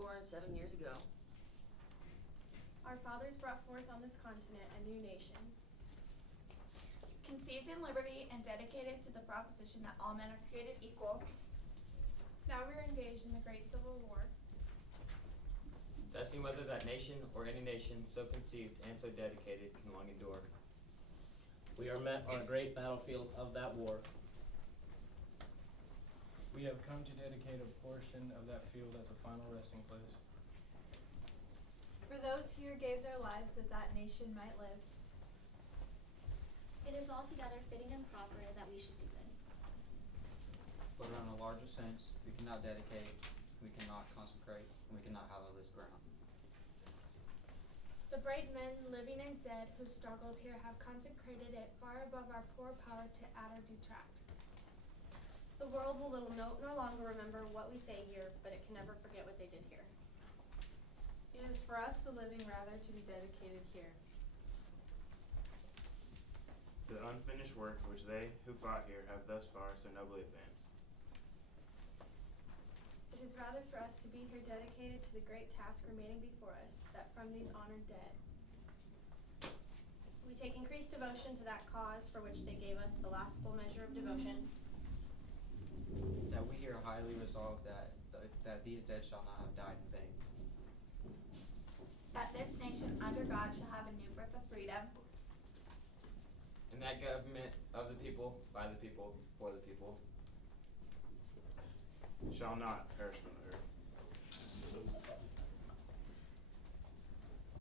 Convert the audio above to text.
7 years ago. Our fathers brought forth on this continent a new nation, conceived in liberty and dedicated to the proposition that all men are created equal. Now we are engaged in the great Civil War, Testing whether that nation or any nation so conceived and so dedicated can long endure. We are met on a great battlefield of that war. We have come to dedicate a portion of that field as a final resting place. For those here gave their lives that that nation might live. It is altogether fitting and proper that we should do this. But in a larger sense, we cannot dedicate, we cannot consecrate, and we cannot hallow this ground. the brave men, living and dead, who struggled here have consecrated it far above our poor power to add or detract. The world will no longer remember what we say here, but it can never forget what they did here. It is for us, the living, rather to be dedicated here. To the unfinished work which they who fought here have thus far so nobly advanced. It is rather for us to be here dedicated to the great task remaining before us, that from these honored dead We take increased devotion to that cause for which they gave us the last full measure of devotion. That we here highly resolve that these dead shall not have died in vain. That this nation under God shall have a new birth of freedom. And that government of the people, by the people, for the people, Shall not perish from the earth.